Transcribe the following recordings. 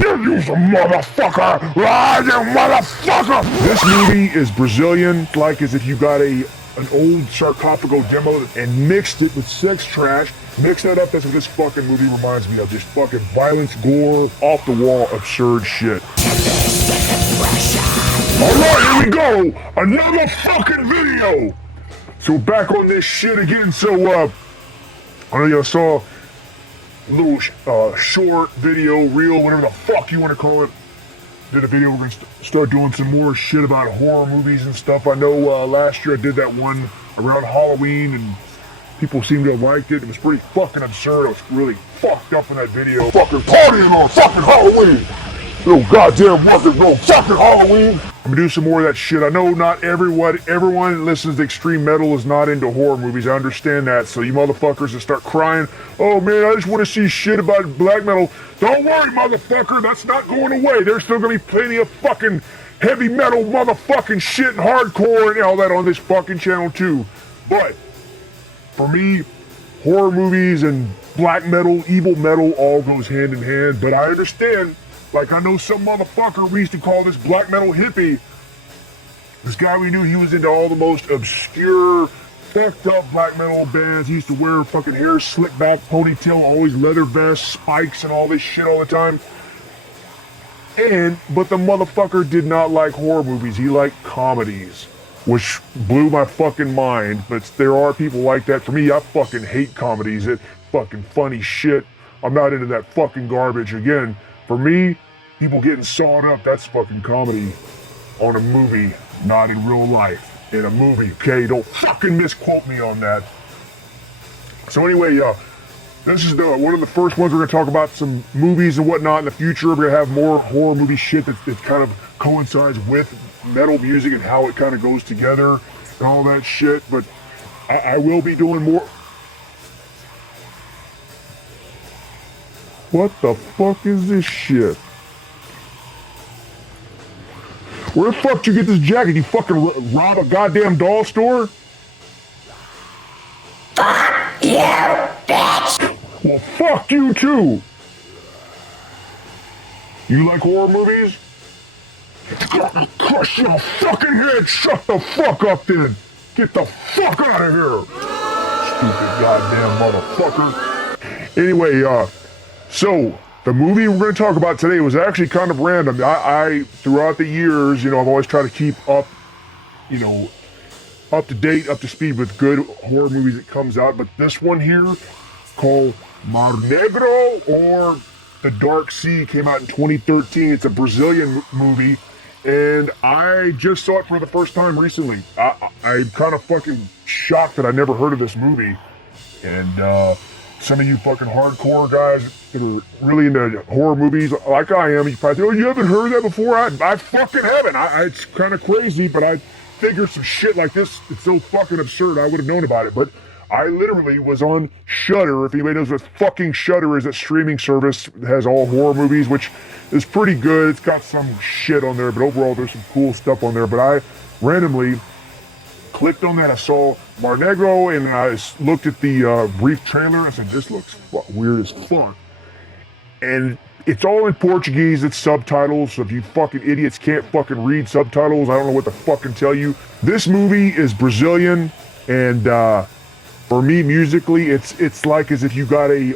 You motherfucker! Ah, you motherfucker! This movie is Brazilian, like as if you got an old sarcophago demo and mixed it with sex trash. Mix that up, that's what this fucking movie reminds me of. Just fucking violence, gore, off the wall, absurd shit. Alright, here we go! Another fucking video! So back on this shit again, so I know y'all saw a little short video, reel, whatever the fuck you want to call it. Did a video, we're gonna start doing some more shit about horror movies and stuff. I know last year I did that one around Halloween and people seemed to have liked it. It was pretty fucking absurd. I was really fucked up in that video. Fucking partying on fucking Halloween! Little goddamn wasn't no fucking Halloween! I'm gonna do some more of that shit. I know not everyone that listens to extreme metal is not into horror movies. I understand that. So you motherfuckers that start crying, oh man, I just want to see shit about black metal. Don't worry, motherfucker, that's not going away. There's still gonna be plenty of fucking heavy metal motherfucking shit and hardcore and all that on this fucking channel too. But for me, horror movies and black metal, evil metal all goes hand in hand. But I understand. Like, I know some motherfucker we used to call this black metal hippie. This guy we knew, he was into all the most obscure, fucked up black metal bands. He used to wear fucking hair slicked back, ponytail, always leather vest, spikes, and all this shit all the time. But the motherfucker did not like horror movies. He liked comedies, which blew my fucking mind. But there are people like that. For me, I fucking hate comedies. It's fucking funny shit. I'm not into that fucking garbage. Again, for me, people getting sawed up, that's fucking comedy on a movie, not in real life. In a movie, okay? Don't fucking misquote me on that. So anyway, this is one of the first ones we're going to talk about some movies and whatnot in the future. We're going to have more horror movie shit that kind of coincides with metal music and how it kind of goes together and all that shit. But I will be doing more. What the fuck is this shit? Where the fuck did you get this jacket? You fucking rob a goddamn doll store? Fuck you, bitch! Well, fuck you too! You like horror movies? Crush your fucking head! Shut the fuck up then! Get the fuck out of here! Stupid goddamn motherfucker. Anyway, so, the movie we're going to talk about today was actually kind of random. I throughout the years, I've always tried to keep up, up to date, up to speed with good horror movies that comes out. But this one here, called Negro or The Dark Sea, came out in 2013. It's a Brazilian movie, and I just saw it for the first time recently. I'm kind of fucking shocked that I never heard of this movie. And, some of you fucking hardcore guys that are really into horror movies like I am, you probably think, oh, you haven't heard that before? I fucking haven't. It's kind of crazy, but I figured some shit like this, it's so fucking absurd, I would have known about it. But I literally was on Shudder. If anybody knows what fucking Shudder is, that streaming service that has all horror movies, which is pretty good. It's got some shit on there, but overall there's some cool stuff on there. But I randomly clicked on that. I saw Negro, and I looked at the brief trailer. I said, this looks weird as fuck. And it's all in Portuguese. It's subtitles. So if you fucking idiots can't fucking read subtitles, I don't know what to fucking tell you. This movie is Brazilian, and for me, musically, it's like as if you got an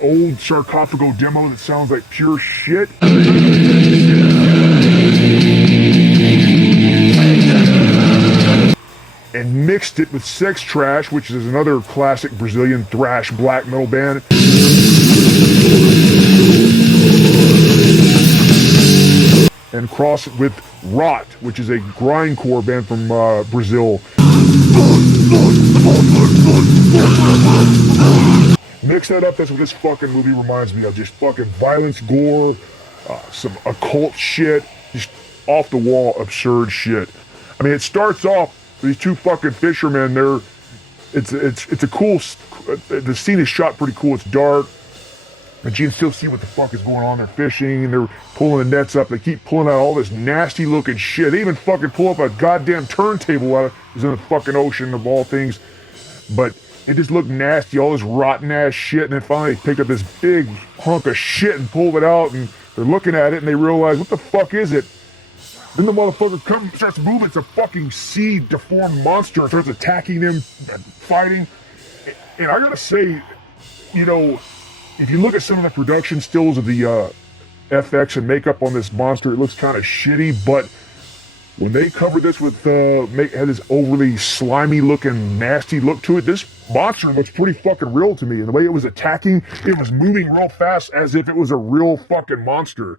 old sarcophago demo that sounds like pure shit. And mixed it with sex trash, which is another classic Brazilian thrash black metal band. And cross it with Rhed, which is a grindcore band from Brazil. Mix that up, that's what this fucking movie reminds me of. Just fucking violence, gore, some occult shit, just off the wall absurd shit. I mean, it starts off these two fucking fishermen. It's a cool. The scene is shot pretty cool. It's dark, but you can still see what the fuck is going on. They're fishing and they're pulling the nets up. They keep pulling out all this nasty looking shit. They even fucking pull up a goddamn turntable out of is in the fucking ocean of all things. But it just looked nasty, all this rotten ass shit. And then finally they picked up this big hunk of shit and pulled it out, and They're looking at it and they realize, what the fuck is it? Then the motherfucker starts moving. It's a fucking sea deformed monster. It starts attacking them, fighting. And I gotta say, you know, if you look at some of the production stills of the FX and makeup on this monster, it looks kind of shitty, but when they covered this with, had this overly slimy looking, nasty look to it, this monster looks pretty fucking real to me. And the way it was attacking, it was moving real fast as if it was a real fucking monster.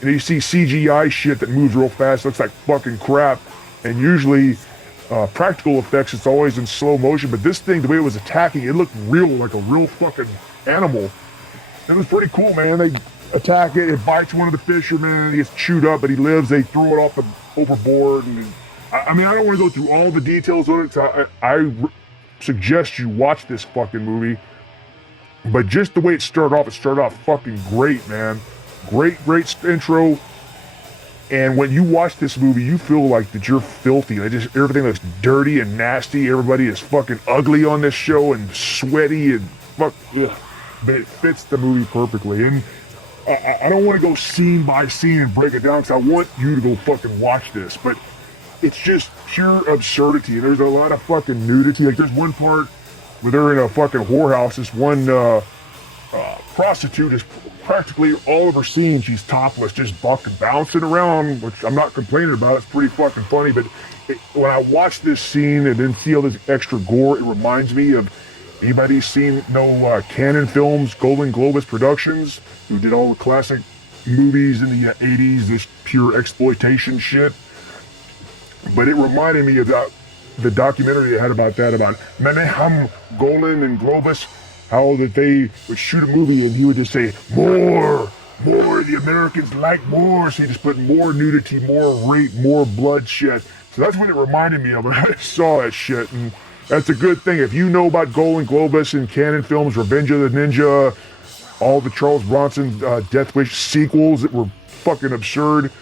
And you see CGI shit that moves real fast, looks like fucking crap. And usually, practical effects, it's always in slow motion. But this thing, the way it was attacking, it looked real, like a real fucking animal. It was pretty cool, man. They attack it, it bites one of the fishermen, he gets chewed up, but he lives. They throw it off the overboard. And I mean, I don't want to go through all the details on it. So I suggest you watch this fucking movie. But just the way it started off fucking great, man. Great intro. And when you watch this movie, you feel like that you're filthy. Everything looks dirty and nasty. Everybody is fucking ugly on this show and sweaty and fuck. Ugh. But it fits the movie perfectly. And I don't want to go scene by scene and break it down because I want you to go fucking watch this. But it's just pure absurdity. And there's a lot of fucking nudity. Like there's one part where they're in a fucking whorehouse. This one prostitute is practically all of her scenes, she's topless, just fucking bouncing around, which I'm not complaining about. It's pretty fucking funny. But when I watch this scene and then see all this extra gore, it reminds me of, anybody seen Cannon Films, Golden Globus Productions, who did all the classic movies in the 80s, this pure exploitation shit. But it reminded me of the documentary they had about that, about Menahem Golan and Globus, how that they would shoot a movie and he would just say, more, the Americans like more. So he just put more nudity, more rape, more bloodshed. So that's what it reminded me of when I saw that shit. And that's a good thing. If you know about Golan Globus and Cannon Films, Revenge of the Ninja, all the Charles Bronson Death Wish sequels that were fucking absurd,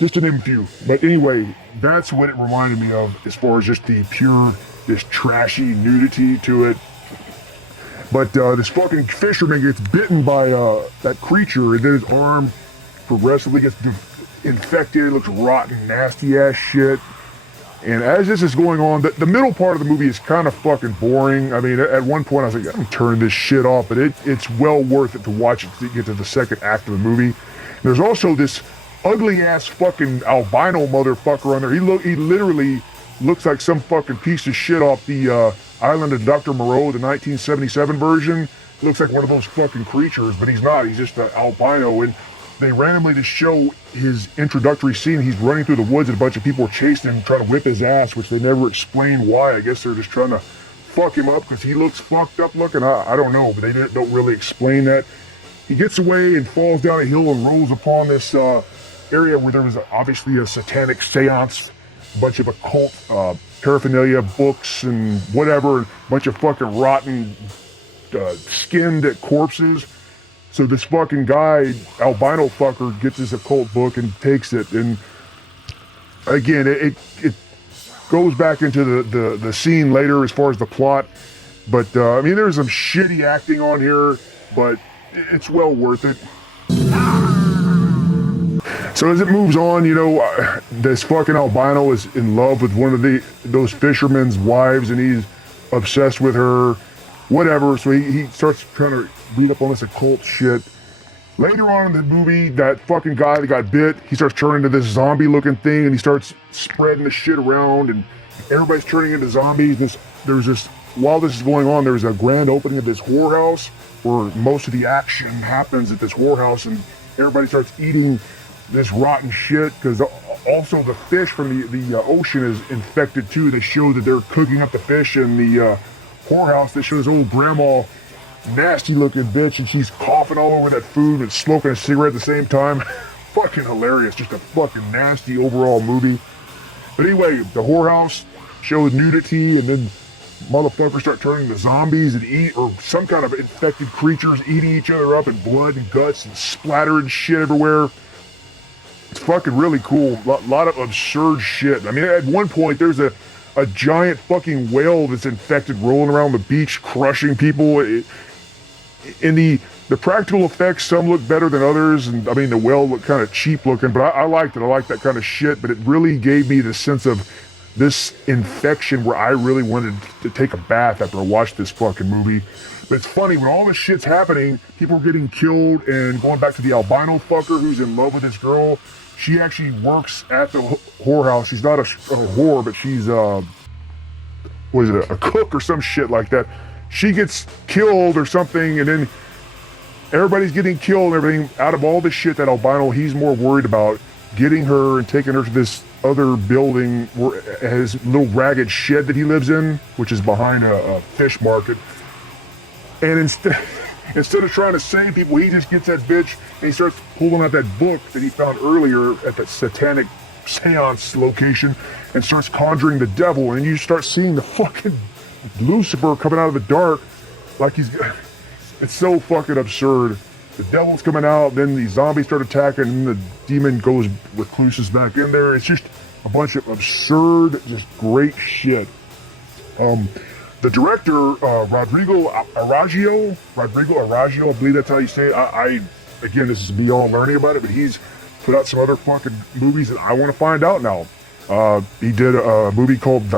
just to name a few. But anyway, that's what it reminded me of as far as just the pure, this trashy nudity to it. But this fucking fisherman gets bitten by that creature, and then his arm progressively gets infected. It looks rotten, nasty ass shit. And as this is going on, the middle part of the movie is kind of fucking boring. I mean, at one point I was like, I'm gonna turn this shit off, but it's well worth it to watch it to get to the second act of the movie. There's also this ugly ass fucking albino motherfucker on there. He literally looks like some fucking piece of shit off the Island of Dr. Moreau, the 1977 version. Looks like one of those fucking creatures, but he's not. He's just an albino. And they randomly just show his introductory scene. He's running through the woods and a bunch of people are chasing him, trying to whip his ass, which they never explain why. I guess they're just trying to fuck him up because he looks fucked up looking. I don't know, but they don't really explain that. He gets away and falls down a hill and rolls upon this area where there was obviously a satanic seance, a bunch of occult paraphernalia, books and whatever, a bunch of fucking rotten skinned corpses. So this fucking guy, albino fucker, gets this occult book and takes it. And again, it goes back into the scene later as far as the plot. But I mean, there's some shitty acting on here, but it's well worth it. So as it moves on, you know, this fucking albino is in love with one of those fishermen's wives, and he's obsessed with her, whatever. So he starts trying to read up on this occult shit. Later on in the movie, that fucking guy that got bit, he starts turning into this zombie-looking thing, and he starts spreading the shit around, and everybody's turning into zombies. While this is going on, there's a grand opening of this whorehouse where most of the action happens at this whorehouse, and everybody starts eating this rotten shit, because also the fish from the ocean is infected too. They show that they're cooking up the fish in the whorehouse. They show this old grandma, nasty looking bitch, and she's coughing all over that food and smoking a cigarette at the same time. Fucking hilarious. Just a fucking nasty overall movie. But anyway, the whorehouse shows nudity, and then motherfuckers start turning to zombies and eat, or some kind of infected creatures eating each other up, and blood and guts and splatter and shit everywhere. It's fucking really cool. Lot of absurd shit. I mean, at one point there's a giant fucking whale that's infected rolling around the beach, crushing people. In the practical effects, some look better than others, and I mean the whale looked kind of cheap looking, but I liked it. I liked that kind of shit, but it really gave me the sense of this infection where I really wanted to take a bath after I watched this fucking movie. But it's funny, when all this shit's happening, people are getting killed, and going back to the albino fucker who's in love with this girl, she actually works at the whorehouse. She's not a whore, but she's a cook or some shit like that. She gets killed or something, and then everybody's getting killed and everything. Out of all this shit, that albino, he's more worried about getting her and taking her to this other building where his little ragged shed that he lives in, which is behind a fish market. And instead of trying to save people, he just gets that bitch and he starts pulling out that book that he found earlier at that satanic seance location and starts conjuring the devil. And you start seeing the fucking Lucifer coming out of the dark like it's so fucking absurd. The devil's coming out, then the zombies start attacking, and the demon goes recluses back in there. It's just a bunch of absurd, just great shit. The director, Rodrigo Araggio, I believe that's how you say it. Again, this is me all learning about it, but he's put out some other fucking movies that I want to find out now. He did a movie called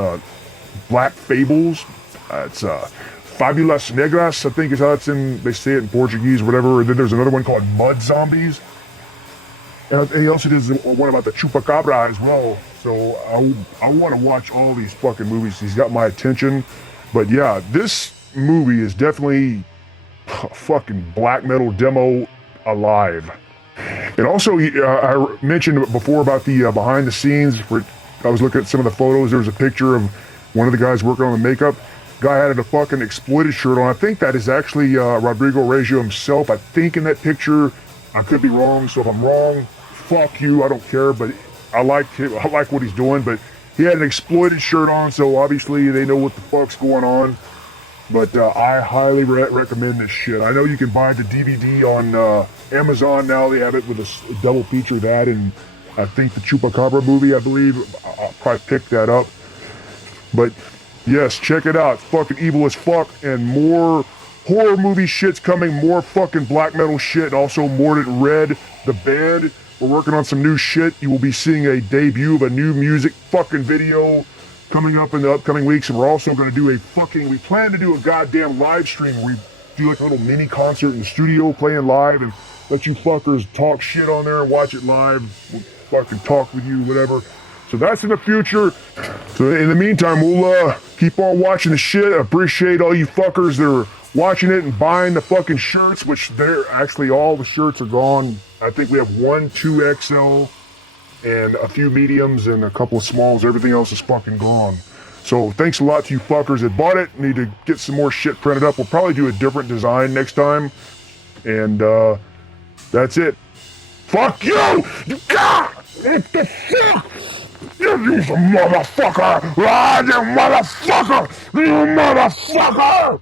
Black Fables. It's Fabulas Negras, I think is how it's they say it in Portuguese or whatever. And then there's another one called Mud Zombies. And he also does one about the Chupacabra as well. So I want to watch all these fucking movies. He's got my attention. But yeah, this movie is definitely a fucking black metal demo alive. And also, I mentioned before about the behind the scenes where I was looking at some of the photos. There was a picture of one of the guys working on the makeup. Guy had a fucking exploited shirt on. I think that is actually Rodrigo Araggio himself. I think in that picture, I could be wrong. So if I'm wrong, fuck you. I don't care. But I like what he's doing. But he had an exploited shirt on, so obviously they know what the fuck's going on. But I highly recommend this shit. I know you can buy the DVD on Amazon now. They have it with a double feature of that, and I think the Chupacabra movie, I believe. I'll probably pick that up. But yes, check it out. It's fucking evil as fuck, and more horror movie shit's coming. More fucking black metal shit, and also Mordant Rhed, the band. We're working on some new shit. You will be seeing a debut of a new music fucking video coming up in the upcoming weeks, and we're also going to do we plan to do a goddamn live stream where we do like a little mini concert in the studio playing live and let you fuckers talk shit on there and watch it live. We'll fucking talk with you, whatever. So that's in the future. So in the meantime, we'll keep on watching the shit. I appreciate all you fuckers that are watching it and buying the fucking shirts, which they're actually all the shirts are gone. I think we have 2XL and a few mediums and a couple of smalls. Everything else is fucking gone. So thanks a lot to you fuckers that bought it. Need to get some more shit printed up. We'll probably do a different design next time. And that's it. Fuck you! You got what the fuck? You motherfucker! Ah, you motherfucker! You motherfucker!